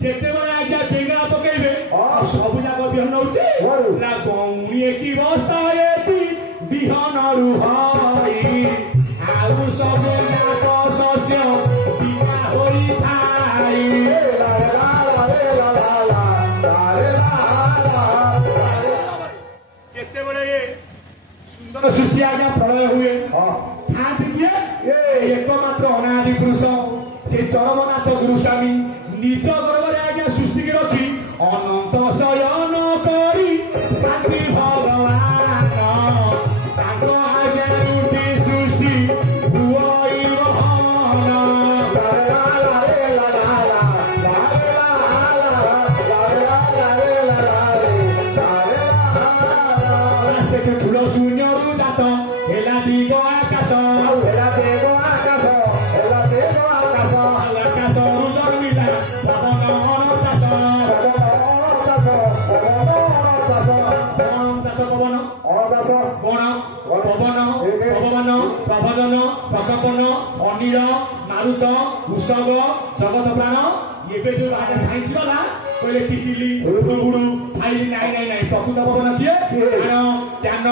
जेते बेले आज्ञा बेंगा पकेबे सब जाक बिहन होउची ना गौणी की बस्ता एती बिहन रुहाई आउ सब जाक शस्य बिना होई थाई जेते बेले सुंदर सृष्टि आज्ञा प्रलय हुए खाती किए एकमात्र अनादि पुरुष से चरमनाथ गुरुस्वामी निज गर्भ आज्ञा सृष्टि की रखी अनंत शयन करी भगवान आज्ञा रूपी सृष्टि फूल शून्य जात हेला दिग आकाश प्रभजन प्रकपन अनिल मारुत वृषभ जगत प्राण ये जो आज साइंस वाला कहले तितिली गुड़गुड़ू फाइल नाई प्रकृत पवन किए त्यान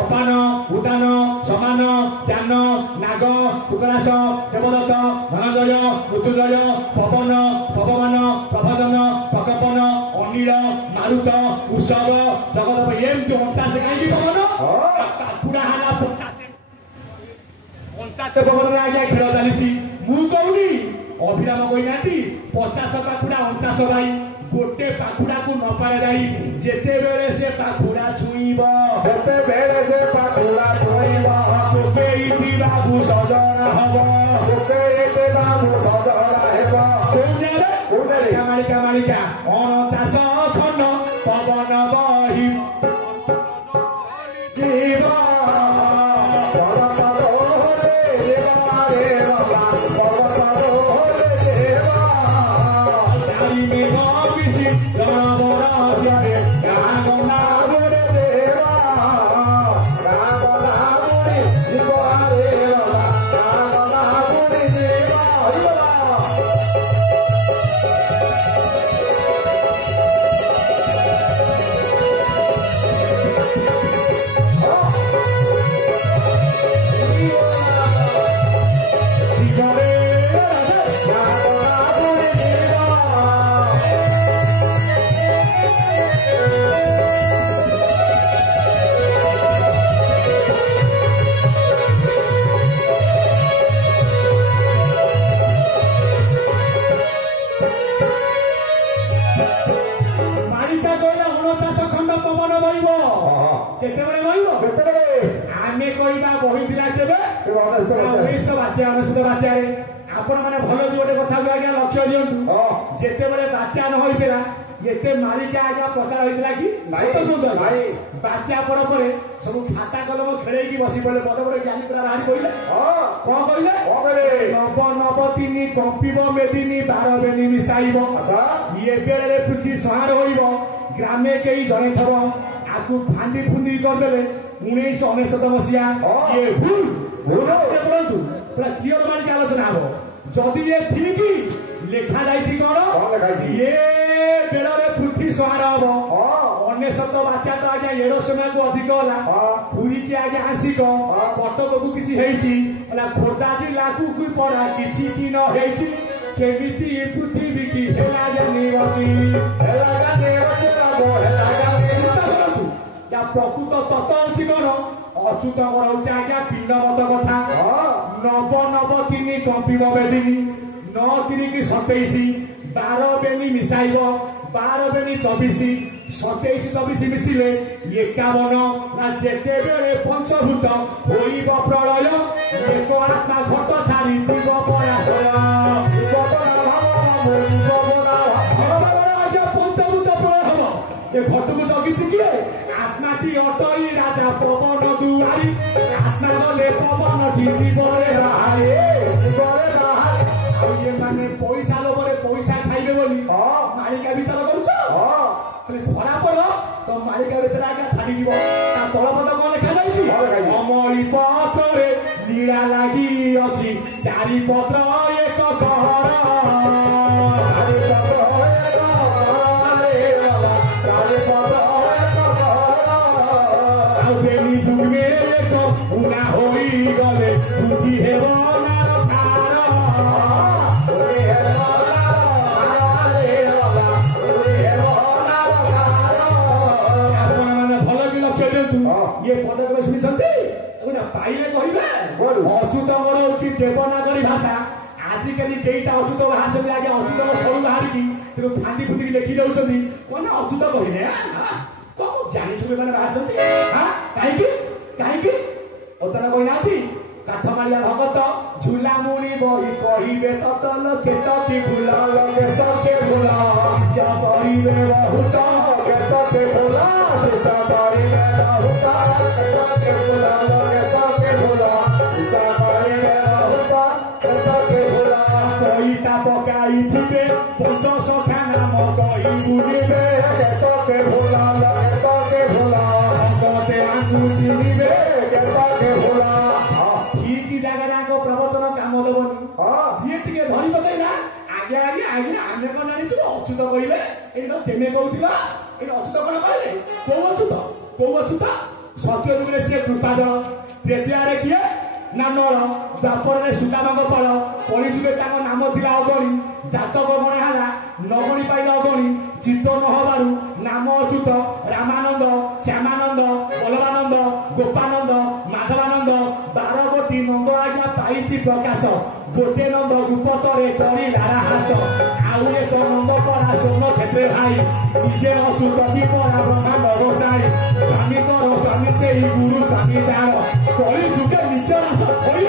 अपान उदान समान त्यान नाग कुकरास देवदत्त धनंजय मृत्युंजय पवन पवमान प्रभजन प्रकपन अनिल मारुत वृषभ जगत एमती 50 कहीं पवन पूरा हाला 50 पवन आज्ञा खेल चली मुझे अभिराम कही 50 पाखुड़ा 49 भाई गोटे पाखुड़ा को न पाए जाई जेते बेले से पाखुड़ा छुईब जेते बेले से पाखुड़ा छुईब गोटे इति बाबू सजना हब गोटे इति बाबू सजना हेब कोने मालिका मालिका 49 खंड पवन बही जीव आपण माने भल गोटे कथा आज्ञा लक्ष्य दिंतु जिते बड़े बात्या न होइतेला एते मालिका आज्ञा पचार होइतेला कि भाई बात्या पर सब खाता कलम खेलेकी बसी पड़े बड़ बड़ ज्ञानी पूरा बाहरी कहले कौन कहले नव नव तीन कंपिब मेदिनी 12 बेनी मिसाइब ये बेले पृथ्वी संहार होइब ग्रामे कई जने थब आकु फांदी फुंदी करदेले 1999 मसिया ये भूल भूल बोलतु पूरा क्लियर मालिक आलोचना हम जदि ये ठीक लेखा जाइछि कोन ये बेलरे पृथ्वी संहार हम 19 बात्या तो आज्ञा एरो समय को अधिक होला पुरी के आज्ञा आंशिक कटक को किछि हेछि होला खोर्धा जिल्ला को कुई पड़ा किछि कि न हेछि केमिति पृथ्वी की हेला निवासी या प्रकृत तत्व अछि कोन अच्युत कराउछि आज्ञा पिंड मत कथा नव नव तीन कंपिब बेदिनी 9 3 की 27 12 बेनी मिसाइब 12 बेनी 24 27 24 मिसिले 51 ना जेते बेले पंचभूत होइब प्रलय एक आत्मा घट छाड़ी जीव परालय पंचभूत प्रलय हम ए घट को जगिछि कि आत्माटी अटई राजा पवन दुआरी आत्मा गले पवन जीवरे रहाए ये माने पैसा लोभरे पैसा खाइबे बोली मालिका विचार करूछ खरा पड़ तो मालिका बेचारा आज्ञा छाड़ी जीव ता तलपद कौन लिखा जाइछि अमरी पत्रे लीला लागी अछि चारि पत्र एक घर ये पदक शुणी पाइले कहे अच्युत मोर हूँ देवनागरी भाषा आजिकल जेटा अच्युत बाहर आगे अच्युत सरू बाहरिकी फांदी फुंदी लिखि दौरान कौन अच्युत कहने कौन जानी मैंने बाहर कहीं उतर कहना काठमालिया भगत झुलामुणी बही कहे ततल केतकी फूल केतके फूल कहे बहुत केतके फूल कहे कईटा पकाई थे पंचश नाम कही बुलिबे केतके फूल केतके फूल भगते आंकु चिन्हे केतके फूल ठीक जगह प्रवचन काम दबनी जी टे धरी पकईला आगे आगे आगे आमे कौन जानी अच्युत कहले ये तेमे कहला ये अच्युत कौन कहले कौ अच्युत सत्य जुगे सी कृपाधर त्रेतयारे किए ना नल द्वापर सुदामांग पाल कली जुगे नाम था अगणी जातक गणा नगणी पाइल अगणी चित्त न हबारू नाम अच्युत रामानंद श्यामानंद बलवानंद गोपानंद माधवानंद 12 कोटी नंद आज्ञा पाई प्रकाश गोटे नंद रूपतरे करी हास आउ एक नंद परा सोन क्षेत्र भाई निजे अच्युत दीपरा ब्रह्मांड गोसाई स्वामी कर स्वामी से गुरु स्वामी जान कली जुगे नित्य रास कली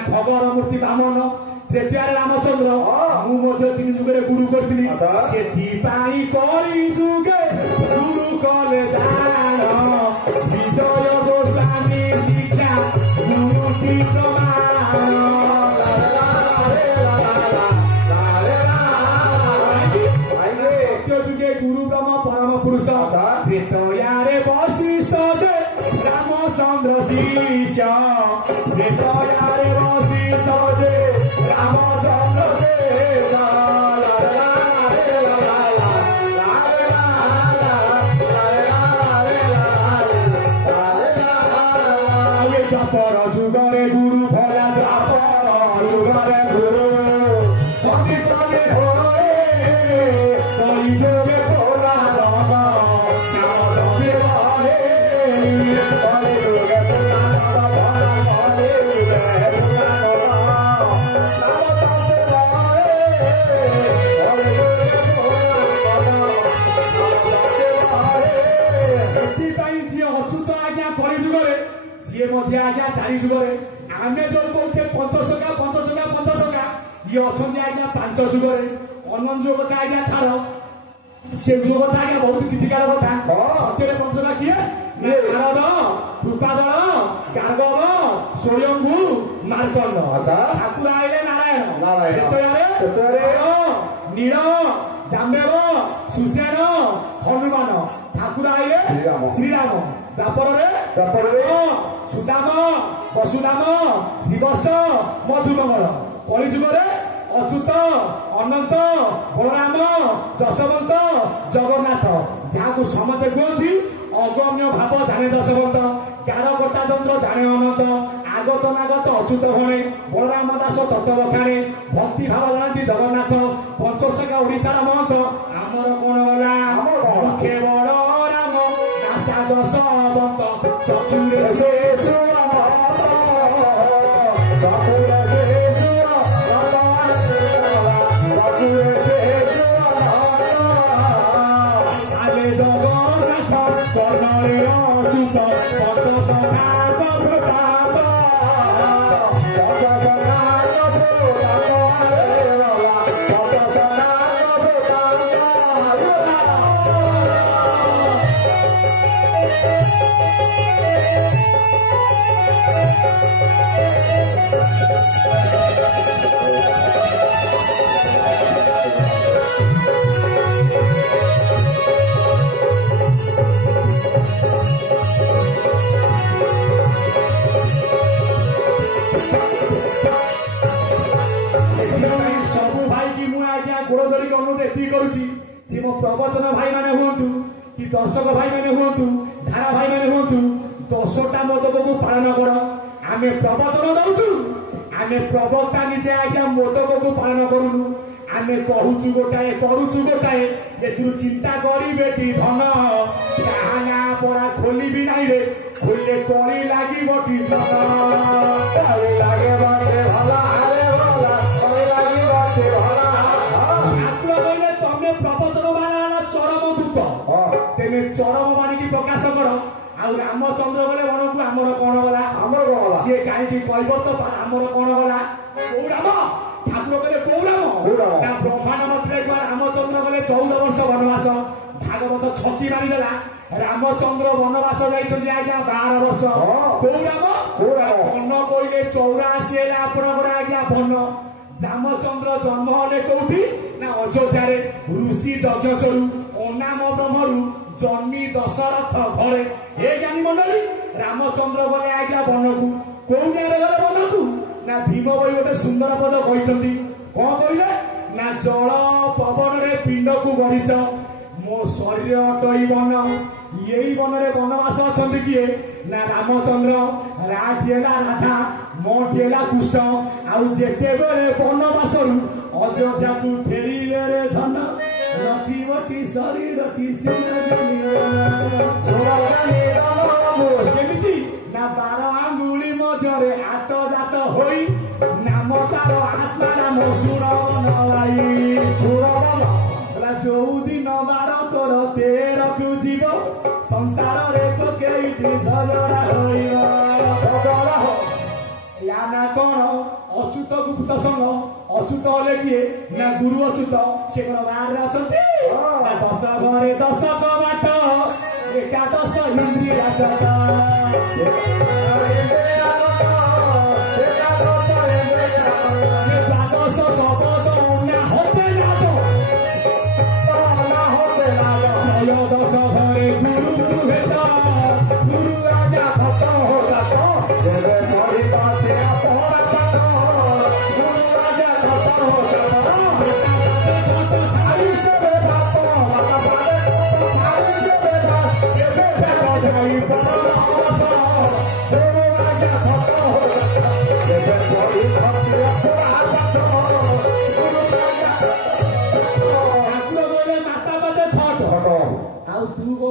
खबर मूर्ति बामन तृतीय रामचंद्र मुझे 3 जुगे गुरु करी जुगे गुरु कले विजय गोस्वामी शिक्षा गुरु सत्य जुगे गुरु ब्रह्म परम पुरुष त्रेतयारे वशिष्ठ जे रामचंद्र शिष्य त्रेतयारे जुगरे गुरु भला द्वापर जुगरे गुरु संगीतने कली जोगे भोला बाबा श्याम चंद्र कली जोगे अच्युत आज्ञा कली जुगरे सी आज्ञा 4 जुगरे आमे जो कहते पंचशका ये अच्छा आज्ञा 5 जुगरे अनंत जुगता आज्ञा छाड़ से जो कथा आज्ञा बहुत गीतिकार कथा सत्य पंचदा किए नारद कृपादल गार्गव स्वयंभू मार्कंड ठाकुर आइले नारायण नील जाम्बेव सुसेन हनुमान ठाकुर आइले श्रीराम दापर सुदाम वसुदाम श्रीवत्स मधुमंगल कलिजुगे अच्युत अनंत बलराम जशवंत जगन्नाथ जहाँ समते कहती अगम्य भाव जाने जशवंत गार कटा तंत्र जाने अनंत आगत नागत अच्युत भणे बलराम दास तत्व बखाणे भक्ति भाव जानती जगन्नाथ पंचशका ओडिशार महंत आमर कौन गला मुखे बड़ राम नासा जशवंत चतुरे से प्रवचन भाई माने हुंतु कि दर्शक भाई माने हुंतु धारा भाई माने हुंतु 10टा मोदक को पालन कर आमे प्रवचन दउछु आमे प्रवक्ता निजे आज्ञा मोदक को पालन करूनु आमे कहूछु गोटाए करूछु गोटाए एथुरु चिंता करी बेटी धन कहाना परा खोली भी नाही रे खोले करी लागी बटी धन आले लागे बाटे भला आले भला करी लागी बाटे भला ठाकुर कहले तमे प्रवचन तेने चरम मानिकी प्रकाश कर आउ रामचंद्र गले वन को आमर कौन गला सी कहीं कहब तो आमर कौन गला कौ राम ठाकुर कहले कौ राम ना ब्रह्मांड नथिले रामचंद्र गले 14 वर्ष वनवास भागवत छती मारिदेला रामचंद्र वनवास जाइछन्ति आज्ञा 12 वर्ष कौ राम वन कहले 84 हेला आपनकर आज्ञा वन रामचंद्र जन्म हले कौटी ना अयोध्या ऋषि यज्ञ चरु अनाम ब्रह्मरु जन्मी दशरथ घरे हे ज्ञानी मंडली रामचंद्र गले आज्ञा बनकू कौ गाँव गले बनकू ना भीम भाई गोटे सुंदर पद कहते कौन कहले ना जल पवन रे पिंड को गढ़ीच मो शरीर अटई वन यही वन रे वनवास अच्छा किए ना रामचंद्र राठिएला राधा मोठिएला कृष्ण आउ जेते बेले वनवासरु अयोध्या को फेरिले रे धन रखी शरीर केमिति ना 12 आंगुली मध्य आत जात होई नाम तार आत्मा नाम सुर नलाई सुर जो दिन 12 तोर 13 क्यों जीव संसार रे पकेई सजरा होइबा या ना कौन अच्युत गुप्त संग अच्युत हले किए ना गुरु अच्युत से कौन बाहर अछंती ना 10 घरे 10 बाट 11 इंद्रिय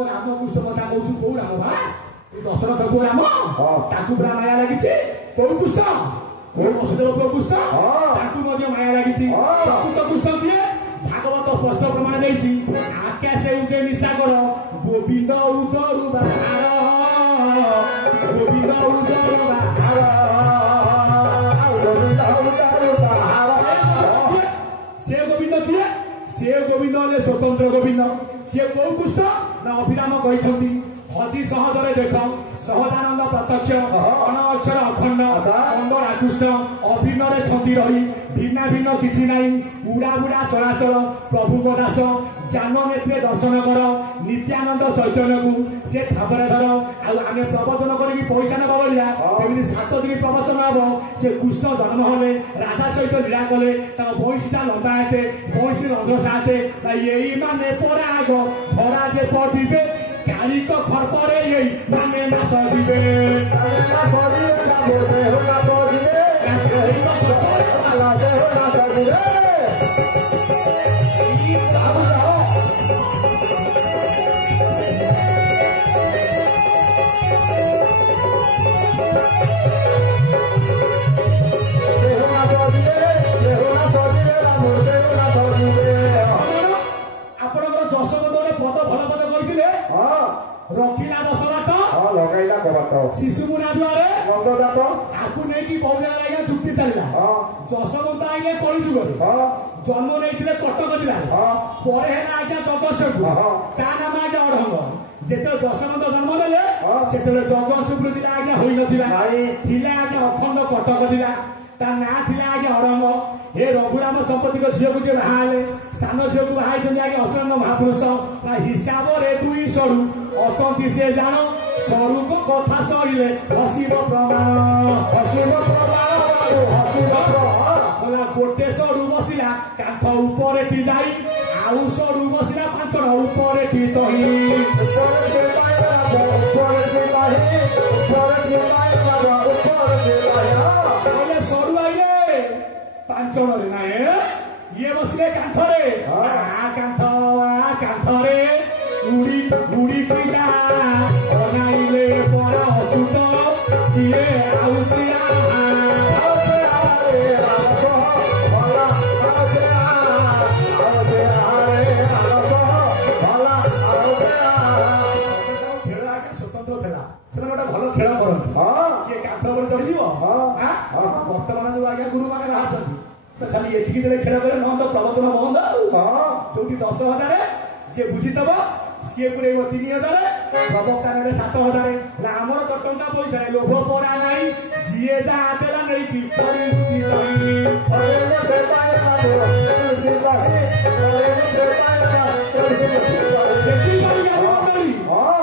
रामकृष्ण कथा कहूँ कौ राम भा दशरथ को राम ताकू पूरा माया लगी कौ कृष्ण कौ वसुदेव कौ कृष्ण ताकू माया लगी प्रकृत कृष्ण किए भागवत स्पष्ट प्रमाण देती आकाशे उदे निशा कर गोविंद उदरु बाहर गोविंद उदरु बाहर से गोविंद किए से गोविंद स्वतंत्र गोविंद ଗୋବିନ୍ଦ ସିଏ କୋଉ କୁଷ୍ଠ ନା ଅଭିରାମ କହିଛନ୍ତି ହଜି ସହଜରେ ଦେଖ ସହଜାନନ୍ଦ ପ୍ରତ୍ୟକ୍ଷ ଅଣ ଅକ୍ଷର ଅଖଣ୍ଡ ଅଙ୍ଗ ଆକୃଷ୍ଟ ଅଭିନ୍ନରେ ଛନ୍ଦି ରହି ଭିନ୍ନ ଭିନ୍ନ କିଛି ନାହିଁ ଉଡ଼ା ବୁଡ଼ା ଚଳାଚଳ ପ୍ରଭୁଙ୍କ ଦାସ ଜ୍ଞାନ ନେତ୍ରେ ଦର୍ଶନ କର ନିତ୍ୟାନନ୍ଦ ଚୈତନ୍ୟକୁ ସେ ଠାବରେ ଧର ଆଉ ଆମେ ପ୍ରବଚନ କରିକି ପଇସା ନେବା ବଳିଆ ଏମିତି 7 ଦିନ ପ୍ରବଚନ ହବ ସେ କୃଷ୍ଣ ଜନ୍ମ ହେଲେ ରାଧା ସହିତ ଲୀଳା କଲେ ତାଙ୍କ ବଇଁଶୀଟା ଲମ୍ବା ହେତେ ବଇଁଶୀ ରଙ୍ଗ ସାଥେ ଏଇ ମାନେ ପରାଗ ଧରା ଯେ ପଡ଼ିବେ କାଳିକ ଖର୍ପରେ ଏଇ ମାନେ ନାଶ ଯିବେ ଆପଣଙ୍କର ଯଶୋବନ୍ଧରେ ପଦ ଭଲ ପଦ କହିଥିଲେ ରଖିଲା 10 ବାଟ ଲଗାଇଲା କବାଟ ଶିଶୁ ମୁନା ଦୁଆରେ ନନ୍ଦଦାତ ଆକୁ ନେଇକି ବହୁତ ଜାଗା ଆଜ୍ଞା ଚୁକ୍ତି ଚାଲିଲା ଯଶୋବନ୍ଧ ଆଜ୍ଞା କଳି ଯୁଗରେ ଜନ୍ମ ନେଇଥିଲେ କଟକ ଜିଲ୍ଲାରେ ପରେ ହେଲା ଆଜ୍ଞା ଜଗତସିଂହପୁର ତା ନାମ ଆଜ୍ଞା ଅଢଙ୍ଗ ଯେତେବେଳେ ଯଶୋବନ୍ଧ ଜନ୍ମ ନେଲେ ସେତେବେଳେ ଜଗତସିଂହପୁର ଜିଲ୍ଲା ଆଜ୍ଞା ହୋଇନଥିଲା ଥିଲା ଆଜ୍ଞା ଅଖଣ୍ଡ କଟକ ଜିଲ୍ଲା ତା ନାଁ ଥିଲା ଆଜ୍ଞା ଅଢଙ୍ଗ ଏ ରଘୁରାମ ଚମ୍ପତିଙ୍କ ଝିଅକୁ ଯିଏ ବାହା ହେଲେ ସାନ ଝିଅକୁ ବାହା ହେଇଛନ୍ତି ଆଜ୍ଞା ଅଚନ୍ନ ମହାପୁରୁଷ ହିସାବରେ 2 ସରୁ ଅଟନ୍ତି ସେ ଜାଣ ସରୁଙ୍କ କଥା ସରିଲେ ହସିବ ପ୍ରମାଣ ଗୋଟେ ସରୁ ବସିଲା କାନ୍ଥ ଉପରେ ଟି ଯାଇ ଆଉ ସରୁ ବସିଲା 5 ଉପରେ ଟି ତହି ସରୁ ଆଇଲେ 5 ଜଣରେ ନାଇଁ ଇଏ ବସିଲେ କାନ୍ଥରେ କାନ୍ଥରେ ଉଡ଼ି ଉଡ଼ି ଯା ଅନାଇଲେ ପର ଅଛୁତ କିଏ ଆଉଚି ସ୍ୱତନ୍ତ୍ର ଥିଲା ସେମାନେ ଗୋଟେ ଭଲ ଖେଳ କରନ୍ତି କିଏ କାନ୍ଥ ଉପରେ ଚଢିଯିବ ବର୍ତ୍ତମାନ ଯୋଉ ଆଜ୍ଞା ଗୁରୁମାନେ ବାହାରିଛନ୍ତି ଖାଲି ଏତିକି ଦେଲେ ଖେଳ କରେ ନହେଲେ ପ୍ରବଚନ ବନ୍ଦ ଆଉ ଯୋଉଠି 10,000 ଯିଏ ବୁଝିଦବ ସିଏ ପୁରେଇବ 3,000 ପ୍ରବକ୍ତାରେ 7,000 ଆମର ତ ଟଙ୍କା ପଇସା ଲୋଭ ପରା ନାହିଁ ଯିଏ ଯାହା ଦେଲା ନେଇକି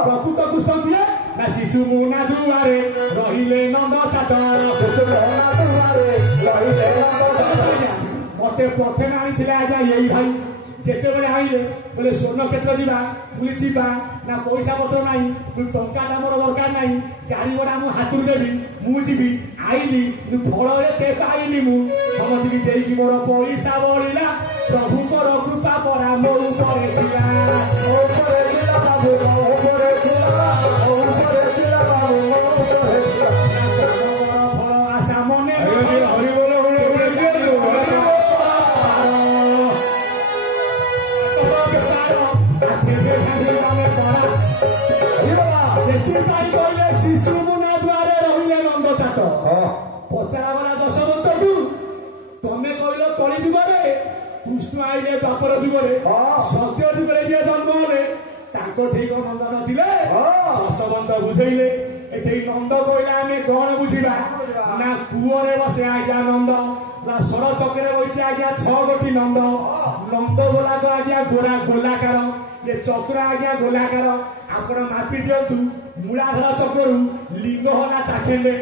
ପ୍ରକୃତ କୃଷ୍ଣ ଦିଏ ନା ଶିଶୁ ମୁନା ଦୁଆରେ ରହିଲେ ନନ୍ଦ ଚାଟ ମତେ ପ୍ରଥମେ ଆଣିଥିଲେ ଆଜ୍ଞା ଏଇ ଭାଇ ଯେତେବେଳେ ଆଇଲେ ବୋଲେ ସ୍ୱର୍ଣ୍ଣ କ୍ଷେତ୍ର ଯିବା ବୁଲି ଯିବା ନା ପଇସା ପତ୍ର ନାହିଁ ଟଙ୍କାଟା ମୋର ଦରକାର ନାହିଁ ଗାଡି ଭଡା ମୁଁ ହାତରୁ ଦେବି ମୁଁ ଯିବି ଆଇଲି ଫଳରେ କେବେ ଆଇଲି ମୁଁ ସମସ୍ତଙ୍କୁ ଦେଇକି ମୋର ପଇସା ବଳିଲା ପ୍ରଭୁଙ୍କର କୃପା ପରା ମୋ ଉପରେ ଥିଲା ଆଶା ମନେ ସେଥିପାଇଁ କହିଲେ ଶିଶୁ ମୁନା ଦୁଆରେ ରହିଲେ ନନ୍ଦ ଚାଟ ପଚରା ଗଲା ଯଶୋବନ୍ତକୁ ତମେ କହିଲ କଳି ଯୁଗରେ କୃଷ୍ଣ ଆଇଲେ ଦ୍ୱାପର ଯୁଗରେ ସତ୍ୟ ଯୁଗରେ ଯିଏ ଜନ୍ମ ହେଲେ ତାଙ୍କ ଠିକ ନନ୍ଦ ନଥିଲେ ଯଶୋବନ୍ତ ବୁଝେଇଲେ ଏଠି ନନ୍ଦ କହିଲେ ଆମେ କଣ ବୁଝିବା ନା କୂଅରେ ବସେ ଆଜ୍ଞା ନନ୍ଦ ନା ଷୋଳ ଚକ୍ରରେ ବଇছে ଆଜ୍ଞା 6 ଗୋଟି ନନ୍ଦ ନନ୍ଦ ଗୋଲାକ ଆଜ୍ଞା ଗୋଲାକାର ये चक्र आज्ञा गोलाकार आपण मापी दिंतु मूलाधर चक्रु लिंग होला चाखेंडे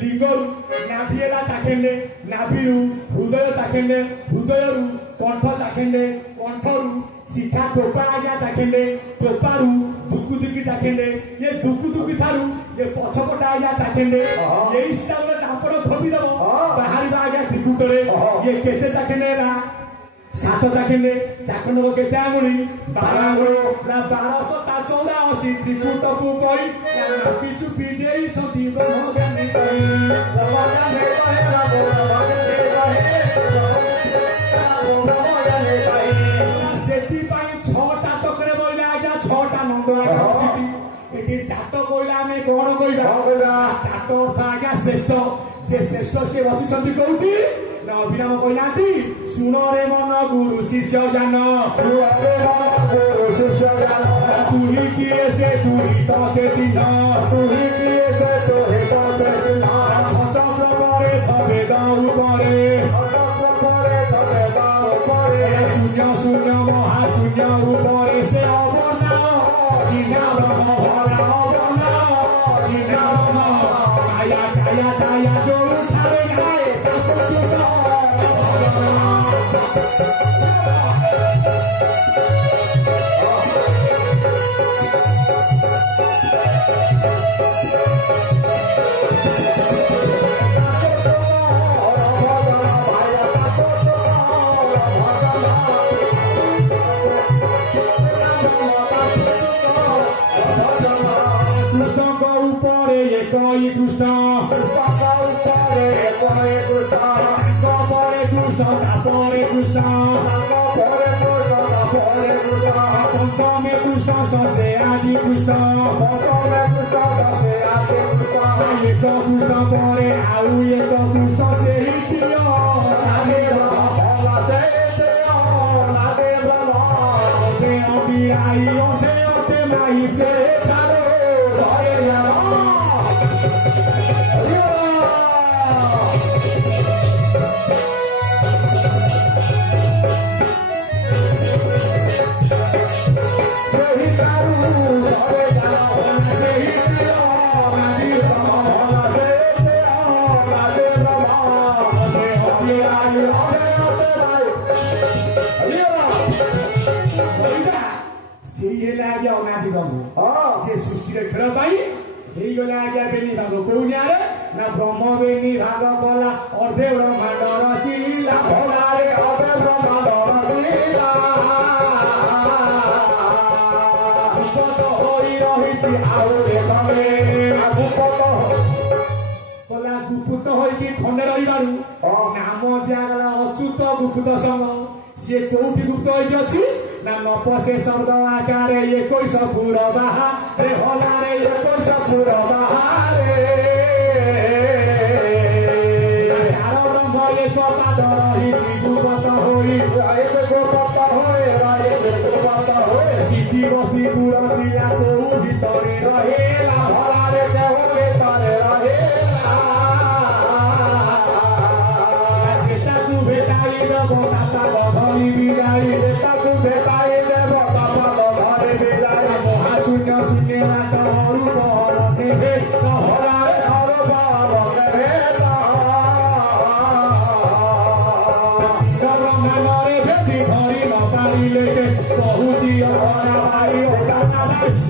लिंगरु नाभि होला चाखेंडे नाभिरु हृदय चाखेंडे हृदयरु कंठ चाखेंडे कंठरु शिखा टोपा आज्ञा चाखेंडे टोपारु दुकुदुकी चाखेंडे ये दुकुदुकी थारु ये पछपटा आज्ञा चाखेंडे ये हिसाब रे आपण थोबी दबो बाहरी आज्ञा त्रिकुटरे ये केते चाखेंडे ना 7 चाखेंडे चाखंड को केते आंगुली 12 आंगुली ना 1284 त्रिकुट को कोई ना नापी चुपी देई छती ब्रह्म ज्ञानी कई सेती पाई 6टा चक्रे बोइला आज्ञा 6टा नंद आज्ञा बसिची एटी चाट कोइला में कोन कोइला चाट अर्थ आज्ञा श्रेष्ठ जे श्रेष्ठ से बसिछंती कोउटी ନା ଅଭିରାମ କହିନାହାନ୍ତି ଶୁଣରେ ମନ ଗୁରୁ ଶିଷ୍ୟ ଜ୍ଞାନ ତୁହି କିଏ ସେ ତୁହି ତ ସେ ଚିହ୍ନ ତୁହି କିଏ ସେ ତୁହି ତ ସେ ଚିହ୍ନ ଛଚକ୍ରରେ ଛବେଦ ଉପରେ ଶୂନ୍ୟ ଶୂନ୍ୟ ମହାଶୂନ୍ୟ ଉପରେ ସେ ଅବନା ଚିହ୍ନା ବ୍ରହ୍ମ ଭରା ଅବନା ଚିହ୍ନା ବ୍ରହ୍ମ କାୟା କାୟା ଛାୟା ଯୋଉଠାରେ ଗାଏ ତାକୁ ଚିହ୍ନ Koi Krishna, Kapore Krishna, Kapore Krishna, Kapore Krishna, Kapore Krishna, Kapore Krishna, Panchame Krishna, Sase Adi Krishna, Panchame Krishna, Sase Adi Krishna, Eko Krishna Pore, Au Eko Krishna Se Hitiyo, Nade Brahma, Se Hitiyo, Nade Brahma, Ote Ote Ai, Ote Ote Mai Se Sare, Sare Yama. सृष्टि खेल ହେଇଗଲା ଆଜ୍ଞା ବେନି ଭାଗ କୋଉ ନ୍ୟାୟ ନା ବ୍ରହ୍ମ ବେନି ଭାଗ କଲା ଅର୍ଧେ ବ୍ରହ୍ମାଣ୍ଡ ରଚିଲା ଭଲାରେ ଅର୍ଧେ ବ୍ରହ୍ମାଣ୍ଡ ରଚିଲା ଗୁପ୍ତ ହୋଇ ରହିଛି ଆଉ ଦେଖେ ଗୁପ୍ତ କଲା ଗୁପ୍ତ ହୋଇକି ଖଣ୍ଡେ ରହିବାରୁ ନାମ ଦିଆଗଲା ଅଚ୍ୟୁତ ଗୁପ୍ତ ସମ ସିଏ କୋଉଠି ଗୁପ୍ତ ହୋଇକି ଅଛି ନା ନପସେ ଶବ୍ଦ ଆକାରେ 21 ପୁର ବାହାରେ ହଲାରେ 21 ପୁର ବାହାରେ ସାର ବ୍ରହ୍ମ ଏକ ପାଦ ରହିଛି ଗୁପ୍ତ ହୋଇ ସ୍ଥିତି ବସ୍ତି ପୁର ଥିଲା କୋଉ ଭିତରେ ରହିଲା ହଲାରେ କେଉଁ ଭିତରେ ରହିଲା ଯେତାକୁ ଭେଟାଇ ଦେବ ତାତା ଧରି ବିଦାଇ ଯେତାକୁ ଭେଟାଇ ଦେବ ତାତା ଧରି ବିଦାଇ ମହାଶୂନ୍ୟ ଶୂନ୍ୟ ନାଟ ହରୁ ବହର ଦେବେ ହରାରେ ହର ବହର ଦେବେ ବ୍ରହ୍ମାଣ୍ଡରେ ଭେଟି ଧରି ନ ପାରିଲେ କହୁଛି ଅହରା ଭାଇ